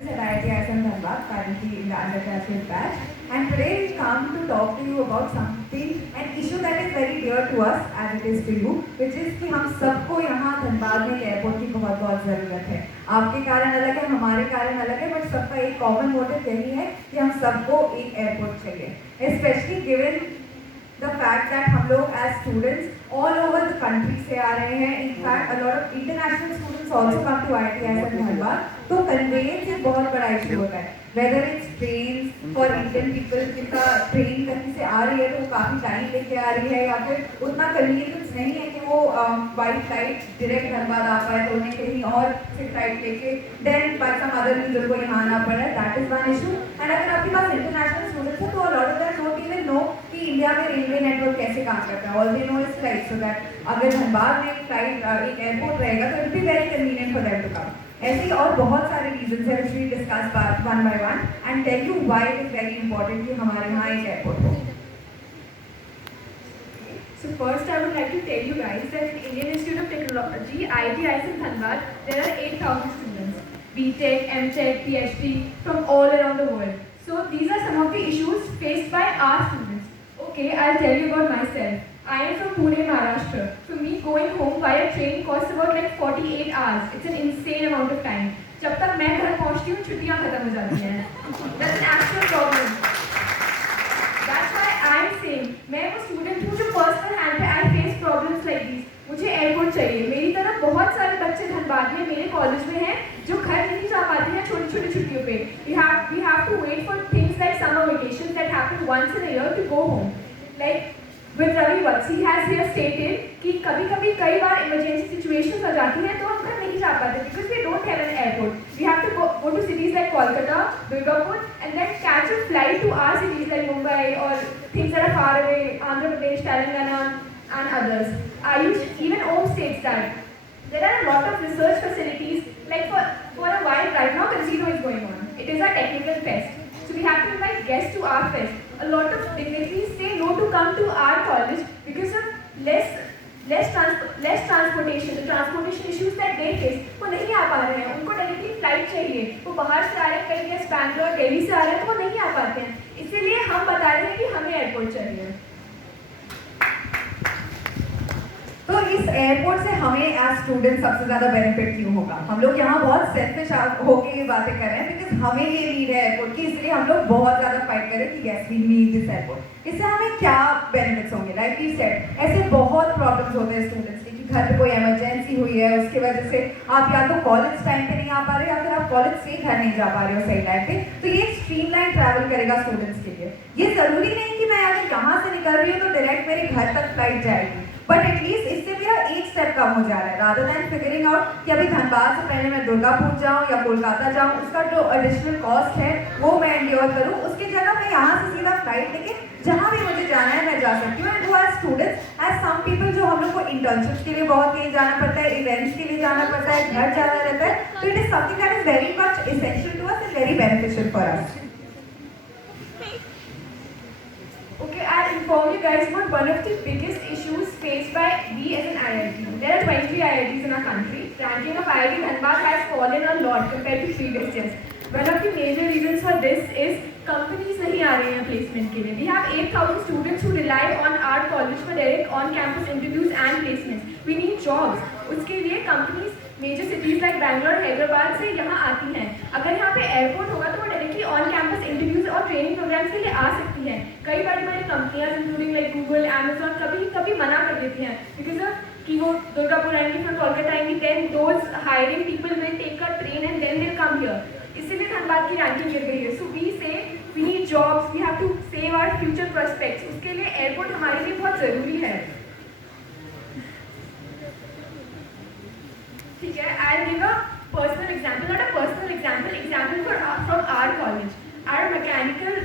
At IIT ISM Dhanbad, currently in the undergraduate batch, and today we come to talk to you about something, an issue that is very dear to us as it is to you, which is कि हम सबको यहाँ धनबाद में airport की बहुत बहुत ज़रूरत है। आपके कारण अलग है, हमारे कारण अलग है, बट सबका एक कॉमन मोटिव यही है कि हम सबको एक एयरपोर्ट चाहिए, specially given the fact that हम लोग as students all over the country से आ रहे हैं, in fact a lot of international students also come to IIT ISM Dhanbad, तो conveyance एक बहुत बड़ा issue होता है, whether it's trains for Indian people जिनका ट्रेन कहीं से आ रही है तो वो काफ़ी टाइम लेके आ रही है, या फिर उतना कन्वीनियंस नहीं है कि वो बाई फ्लाइट डायरेक्ट धनबाद आ पाए, तो उन्हें कहीं और से फ्लाइट लेके then by some other reason उनको यहाँ आना पड़ा है, that is one issue. And अगर आपके पास इंटरनेशनल स्टूडेंट्स है तो a lot of them don't even know कि इंडिया में रेलवे नेटवर्क कैसे काम करता है, all they know is flight, so that अगर धनबाद में एक फ्लाइट एक एयरपोर्ट रहेगा तो it be very convenient for them to come. ऐसे ही और बहुत सारे रीजंस है which we discuss one by one and tell you why it is very important कि हमारे यहाँ एक एयरपोर्ट हो। So first I would like to tell you guys that in Indian Institute of Technology, IIT ISM Dhanbad, there are 8,000 students, BTech, MTech, PhD from all around the world. So these are some of the issues faced by our students. Okay, I'll tell you about myself. I am from Pune, Maharashtra. For me, going home via train costs about like 48 hours. It's an insane amount of time. जब तक मैं घर पहुंचती हूँ छुट्टियाँ खत्म हो जाती हैं. That's an actual problem. That's why I'm saying मैं वो स्टूडेंट हूँ जो पर्सनल हैंड पे I face problems like this. मुझे एयरपोर्ट चाहिए। मेरी तरह बहुत सारे बच्चे धनबाद में मेरे कॉलेज में हैं जो घर नहीं जा पाते हैं छोटी छोटी छुट्टियों पे। We have to wait for things like summer vacations that happen once in a year to go home. Like with Ravi Vats, he has here stated कि कभी-कभी कई बार इमरजेंसी सिचुएशंस आ जाती हैं तो हम घर नहीं जा पाते because we don't have an airport. We have to go to cities like Kolkata, Durgapur, and then catch a flight to our cities like Mumbai or things that are far away, Andhra Pradesh, Telangana, and others. Ayush even Om states that there are a lot of research facilities. Like for a while right now, Casino is going on. It is a technical fest, so we have to invite guests to our fest. A lot of dignitaries say no to come to our college because of less transportation. The transportation issues that they face, वो नहीं आ पा रहे हैं, उनको directly flight चाहिए, वो बाहर से आ रहे हैं, कहीं गेस्ट बैंगलोर दिल्ली से आ रहे हैं तो वो नहीं आ पाते हैं, इसीलिए हम बता रहे हैं कि हमें एयरपोर्ट चाहिए। तो इस एयरपोर्ट से हमें एज स्टूडेंट सबसे ज़्यादा बेनिफिट क्यों होगा? हम लोग यहाँ बहुत सेल्फिश होके ये बातें कर रहे हैं बिकॉज हमें ये नीड है एयरपोर्ट की, इसलिए हम लोग बहुत ज़्यादा फाइट करें कि yes we need this airport. इससे हमें क्या बेनिफिट्स होंगे? लाइक वी सेड, ऐसे बहुत प्रॉब्लम्स होते हैं स्टूडेंट्स के कि घर पे कोई इमरजेंसी हुई है, उसकी वजह से आप या तो कॉलेज टाइम पे नहीं आ पा रहे या फिर आप कॉलेज से घर नहीं जा पा रहे हो सही टाइम पे, तो ये स्ट्रीमलाइन ट्रैवल करेगा स्टूडेंट्स के लिए। ये ज़रूरी नहीं कि मैं अगर यहाँ से निकल रही हूँ तो डायरेक्ट मेरे घर तक फ्लाइट जाएगी, बट एटलीस्ट इससे मेरा एक स्टेप कम हो जा रहा है, रादर दैन फिगरिंग आउट कि अभी धनबाद से पहले मैं दुर्गापुर जाऊँ या कोलकाता जाऊँ, उसका जो एडिशनल कॉस्ट है वो मैं एंड्योर करूँ, उसकी जगह मैं यहाँ से सीधा फ्लाइट लेके जहाँ भी मुझे जाना है मैं जा सकती हूँ। एंड वो as students as some people जो हम लोग को इंटर्नशिप्स के लिए बहुत कहीं जाना पड़ता है, इवेंट्स के लिए जाना पड़ता है, घर जाना रहता है, तो it is something that is very much essential to us and very beneficial for us. Okay, I'll inform you guys about one of the biggest issues faced by we as an IIT. There are 23 IITs in our country. Ranking of IIT Dhanbad has fallen a lot compared to previous years. One of the major reasons for this is companies नहीं आ रहे हैं placement के लिए. We have 8,000 students who rely on our college for direct on-campus interviews and placements. We need jobs. उसके लिए companies major cities like Bangalore, Hyderabad से यहाँ आती हैं। अगर यहाँ पे एयरपोर्ट होगा तो वो डायरेक्टली ऑन कैंपस इंटरव्यूज और ट्रेनिंग प्रोग्राम्स के लिए आ सकती हैं। कई बड़ी बड़ी कंपनियाँ इंक्लूडिंग लाइक गूगल, अमेजॉन कभी मना कर देती हैं बिकॉज ऑफ कि वो दुर्गापुर आएंगी फिर कोलकाता आएंगी, then those hiring people will take a train and then they come here. इसीलिए धनबाद की रैंकिंग गिर गई है। So we say we need jobs, we have to save our future prospects, उसके लिए एयरपोर्ट हमारे लिए बहुत ज़रूरी है। ठीक है, I'll give a personal example, not a personal example from our college. Our mechanical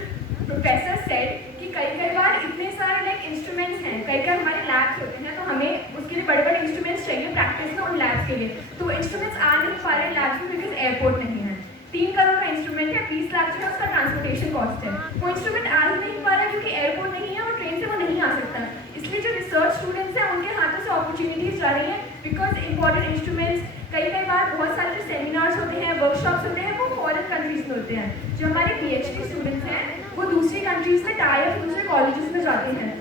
professor said कि कई बार इतने सारे लाइक इंस्ट्रूमेंट्स हैं, कई हमारे लैब्स होते हैं तो हमें उसके लिए बड़े बड़े इंस्ट्रूमेंट्स चाहिए प्रैक्टिस में उन लैब्स के लिए, तो वो इंस्ट्रूमेंट्स आ नहीं पा रहे लैब्स में बिकॉज एयरपोर्ट नहीं है। 3 करोड़ का इंस्ट्रूमेंट है, 20 लाख जो है उसका ट्रांसपोर्टेशन कॉस्ट है, वो इंस्ट्रूमेंट आ ही नहीं पा रहा है क्योंकि एयरपोर्ट नहीं है और ट्रेन से वो नहीं आ सकता। इसलिए जो रिसर्च स्टूडेंट्स हैं उनके हाथों से अपॉर्चुनिटीज जा रही हैं बिकॉज इंपॉर्टेंट इंस्ट्रूमेंट्स कई बार बहुत सारे जो सेमिनार्स होते हैं, वर्कशॉप्स होते हैं, वो फॉरेन कंट्री होते हैं. जो हमारे PhD स्टूडेंट्स हैं वो दूसरी कंट्रीज में टाई अप दूसरे कॉलेजेस में जाते हैं.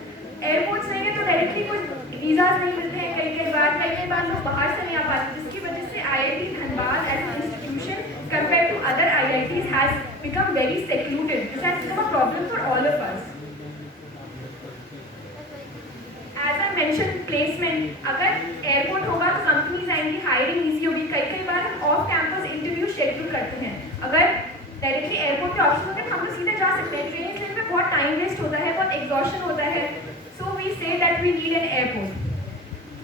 एयरपोर्ट्स नहीं है तो डायरेक्टली कुछ वीज़ाज नहीं मिलते हैं. कई बार लोग बाहर से नहीं आ पाते, जिसकी वजह से IIT Dhanbad as an institution compared to other IITs has become very secluded. This has become a problem for all of us. As I mentioned, placement. अगर एयरपोर्ट होगा तो कंपनीज आएंगी, हायरिंग ईजी होगी. कई बार हम ऑफ कैंपस इंटरव्यू शेड्यूल करते हैं. अगर डायरेक्टली एयरपोर्ट के ऑप्शन होते हैं तो हम लोग सीधे जा सकते हैं. ट्रेन में बहुत टाइम वेस्ट होता है, बहुत एग्जॉशन होता है. So we say that we need an airport.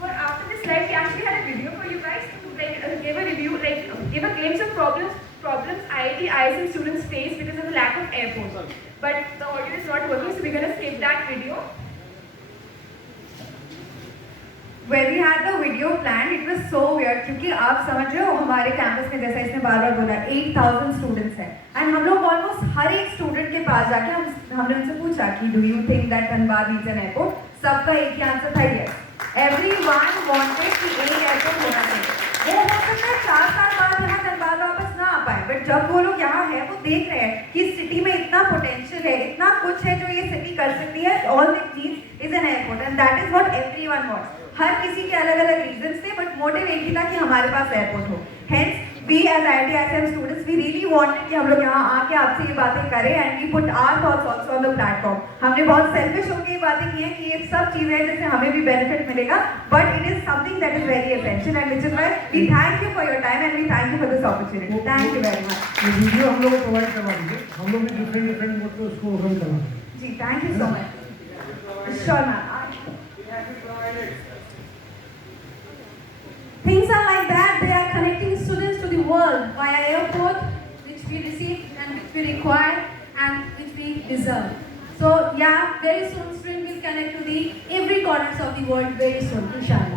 For after this slide, we actually had a video for you guys to give a review, give a glimpse of problems IIT ISM students face because of the lack of airports. But the audio is not working, so we're gonna skip that video. When we had the video planned, it was so weird क्योंकि आप समझ रहे हो हमारे campus में जैसा इसने बार बार बोला 8,000 स्टूडेंट्स हैं एंड हम लोग ऑलमोस्ट हर एक स्टूडेंट के पास जाके हमने उनसे पूछा कि do you think that Dhanbad needs an airport. सबका एक ही आंसर था यस. एवरीवन वांटेड कि एक एयरपोर्ट होना चाहिए. वो हो सकता है 4 साल बाद यहाँ धनबाद वापस ना आ पाए, बट जब वो लोग यहाँ है वो देख रहे हैं कि सिटी में इतना पोटेंशियल है, इतना कुछ है जो ये सिटी कर सकती है. All that needs is an airport and that is what everyone wants. हर किसी के अलग अलग रीजंस थे बट मोटिव एक ही था कि हमारे पास एयरपोर्ट हो. Hence we as IIT ISM students we really wanted कि हम लोग यहाँ आके आपसे ये बातें करें and we put our thoughts also on the platform. हमने बहुत सेल्फिश होकर ये बातें की हैं कि ये सब चीज़ें हैं जिससे हमें भी बेनिफिट मिलेगा, but it is something that is very essential and which is why we thank you for your time and we thank you for this opportunity. Thank you very much. ये वीडियो हम लोग को provide करवा दीजिए. हम लोग भी different mode पे उसको रन करवा देंगे. जी thank you so much. Sure ma'am. Things are like that. They are connecting students to the world via airport, which we receive and which we require and which we deserve. So yeah, very soon students will connect to the every corners of the world very soon, inshallah.